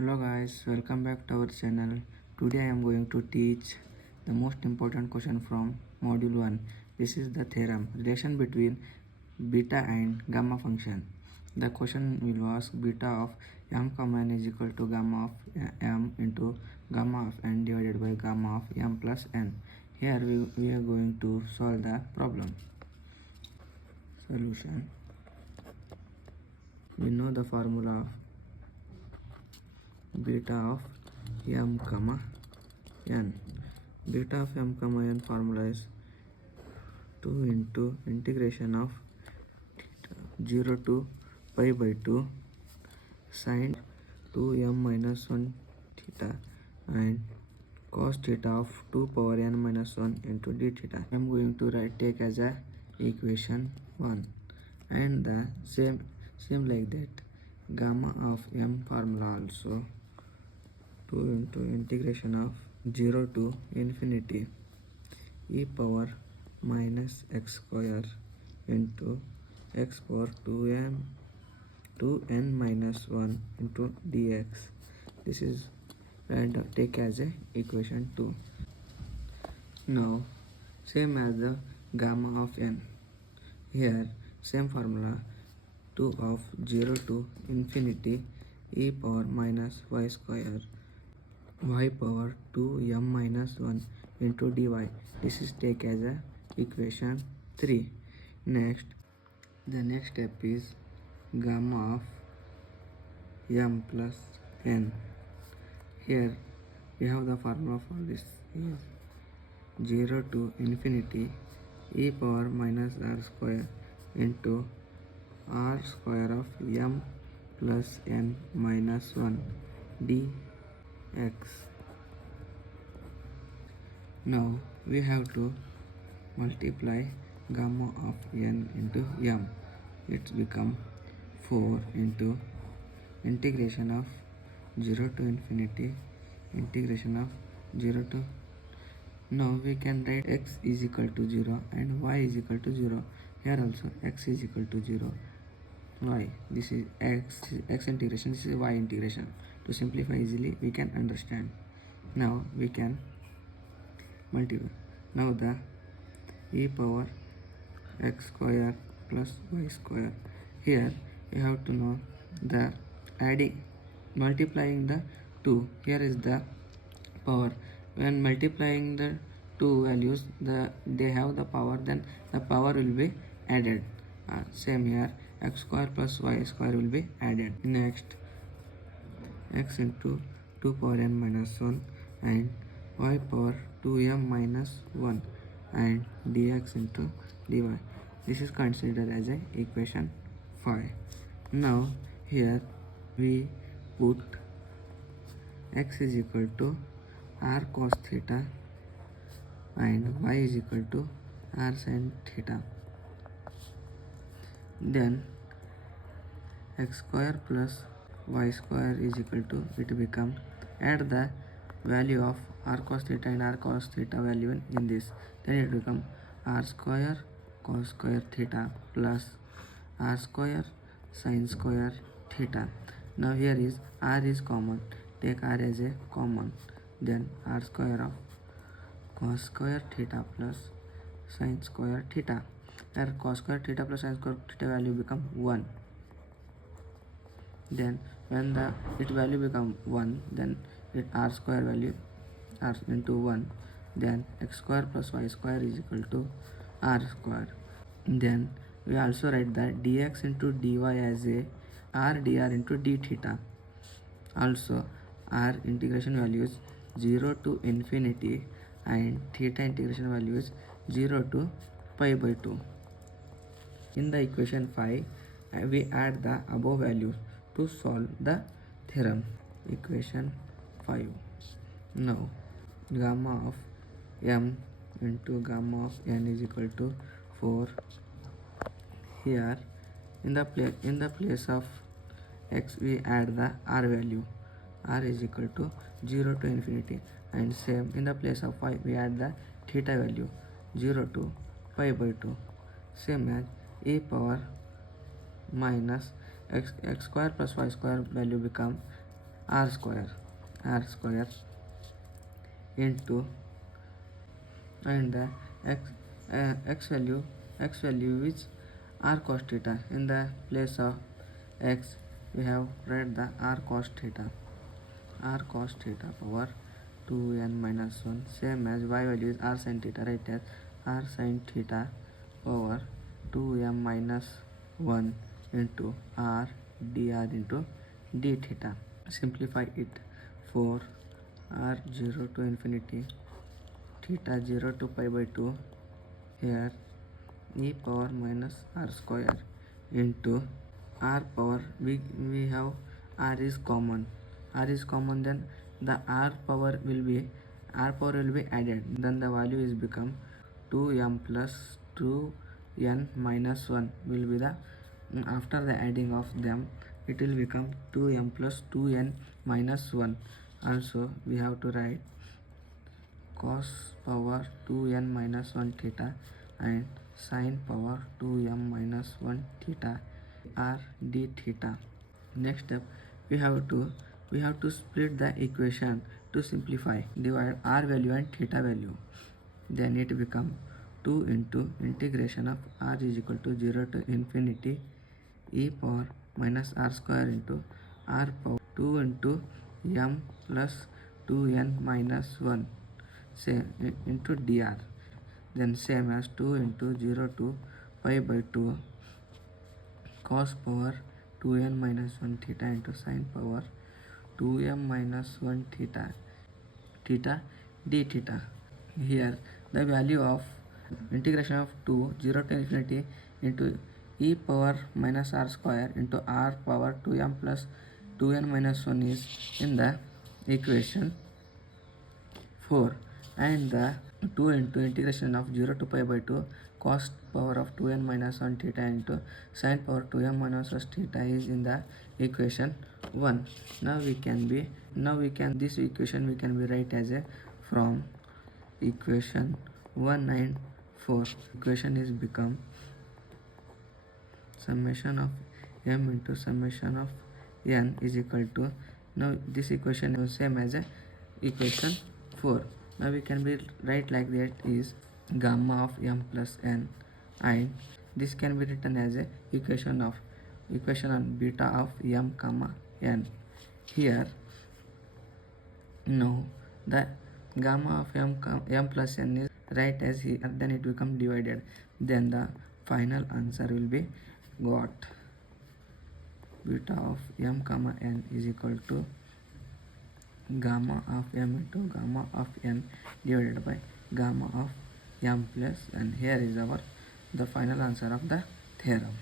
Hello guys, welcome back to our channel. Today I am going to teach the most important question from module 1. This is the theorem relation between beta and gamma function. The question will ask beta of m comma n is equal to gamma of m into gamma of n divided by gamma of m plus n. Here we are going to solve the problem. Solution. We know the formula of beta of m comma n. Beta of m comma n formula is 2 into integration of 0 to pi by 2 sine 2m minus 1 theta and cos theta of 2 power n minus 1 into d theta. I am going to take as a equation 1 and the same like that gamma of m formula also 2 into integration of 0 to infinity e power minus x square into x power 2n minus 1 into dx. This is random. Take as a equation 2. Now same as the gamma of n. Here same formula 2 of 0 to infinity e power minus y square y power 2m minus 1 into dy. This is take as a equation 3. Next, the next step is gamma of m plus n. Here we have the formula for this is 0 to infinity e power minus r square into r square of m plus n minus 1 dx. Now we have to multiply gamma of n into m. It's become 4 into integration of 0 to infinity integration of 0 to. Now we can write x is equal to 0 and y is equal to 0. Here also x is equal to 0, y, this is x integration, this is y integration. To simplify easily we can understand. Now we can multiply. Now the e power x square plus y square. Here you have to know the adding multiplying the 2. Here is the power. When multiplying the two values they have the power, then the power will be added. Same here x square plus y square will be added. Next x into 2 power n minus 1 and y power 2m minus 1 and dx into dy. This is considered as a equation 5. Now here we put x is equal to r cos theta and y is equal to r sin theta. Then x square plus y square is equal to, it becomes, add the value of r cos theta and r cos theta value in this, then it becomes r square cos square theta plus r square sin square theta. Now here is r is common, take r as a common, then r square of cos square theta plus sin square theta. Here cos square theta plus sin square theta value become 1. Then when the its value become 1, then it r square value r into 1, then x square plus y square is equal to r square. Then we also write that dx into dy as a r dr into d theta. Also r integration values 0 to infinity and theta integration values 0 to pi by 2. In the equation 5 we add the above values to solve the theorem. Equation 5. Now gamma of m into gamma of n is equal to 4. Here in the place of x we add the r value, r is equal to 0 to infinity, and same in the place of y we add the theta value 0 to pi by 2. Same as e power minus x square plus y square value become r square into, and the x value is r cos theta. In the place of x we have write the r cos theta power 2n minus 1, same as y value is r sin theta, write as r sin theta power 2m minus 1 into r dr into d theta. Simplify it. For r 0 to infinity, theta 0 to pi by 2, here e power minus r square into r power, we have r is common, then the r power will be added, then the value is become 2m plus 2n minus 1 will be the, after the adding of them it will become 2m plus 2n minus 1. Also we have to write cos power 2n minus 1 theta and sin power 2m minus 1 theta r d theta. Next step, we have to split the equation to simplify. Divide r value and theta value, then it become 2 into integration of r is equal to 0 to infinity e power minus r square into r power 2 into m plus 2n minus 1 same into dr, then same as 2 into 0 to pi by 2 cos power 2n minus 1 theta into sin power 2m minus 1 theta d theta. Here the value of integration of 0 to infinity into e power minus r square into r power 2m plus 2n minus 1 is in the equation 4, and the 2 into integration of 0 to pi by 2 cos power of 2n minus 1 theta into sin power 2m minus 1 theta is in the equation 1. This equation we can be write as a from equation 1 and 4. Equation is become summation of m into summation of n is equal to, now this equation is same as a equation 4. Now we can be write like that is gamma of m plus n, and this can be written as a equation on beta of m comma n. Here now the gamma of m plus n is right as here, then it become divided, then the final answer will be got beta of m comma n is equal to gamma of m into gamma of n divided by gamma of m plus n. Here is the final answer of the theorem.